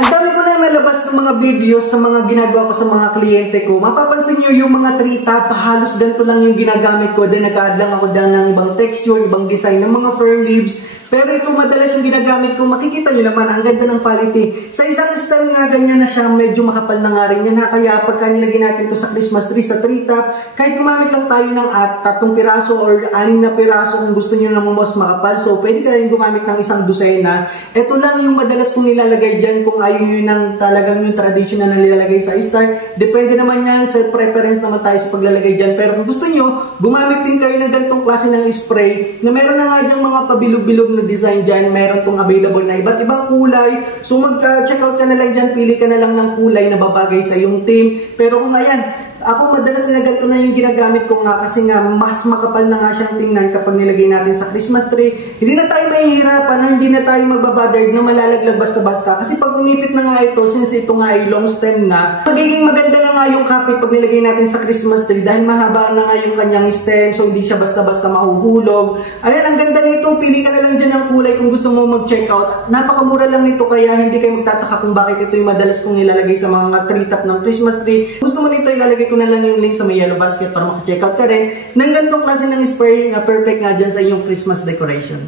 Ang dami ko na nalabas ng mga videos sa mga ginagawa ko sa mga kliyente ko. Mapapansin nyo yung mga tree top, halos ganito lang yung ginagamit ko. Then nag-add lang ako dyan ng ibang texture, ibang design ng mga fern leaves. Pero ito madalas yung ginagamit ko. Makikita nyo naman, ang ganda ng quality. Sa isang style nga, ganyan na siya, medyo makapal na nga rin yan. Kaya pagka nilagay natin ito sa Christmas tree, sa tree top, kahit gumamit lang tayo ng 3 piraso or 6 na piraso kung gusto nyo naman mas makapal. So, pwede ka rin gumamit ng 1 dosena. Ito lang yung madalas kong nilalagay dyan kung ayaw nyo ng talagang yung traditional na nilalagay sa star. Depende naman yan, self-preference naman tayo sa paglalagay dyan. Pero kung gusto nyo, gumamit din kayo ng ganitong klase ng spray na meron na nga dyan mga pabilog-bilog na design dyan. Meron tong available na iba't ibang kulay. So mag-check out ka na lang dyan, pili ka na lang ng kulay na babagay sa iyong team. Pero kung ayan, ako madalas na ganito na yung ginagamit ko nga kasi nga mas makapal na nga siyang tingnan kapag nilagay natin sa Christmas tree. Hindi na tayo mahihirapan, hindi na tayo magbabothered na malalaglag basta-basta. Kasi pag umipit na nga ito, since ito nga ay long stem na, magiging maganda na nga yung kapit pag nilagay natin sa Christmas tree dahil mahaba na nga yung kanyang stem, so hindi siya basta-basta mahuhulog. Ayan, ang ganda nito, pili ka na lang dyan ng kulay kung gusto mo mag-check out. Napakamura lang nito kaya hindi kayo magtataka kung bakit ito yung madalas kong nilalagay sa mga tree top ng Christmas tree. Gusto mo nito, ilalagay ko na lang yung link sa may yellow basket para maka-check out ka rin ng ganitong klase ng spray na perfect nga dyan sa iyong Christmas decoration.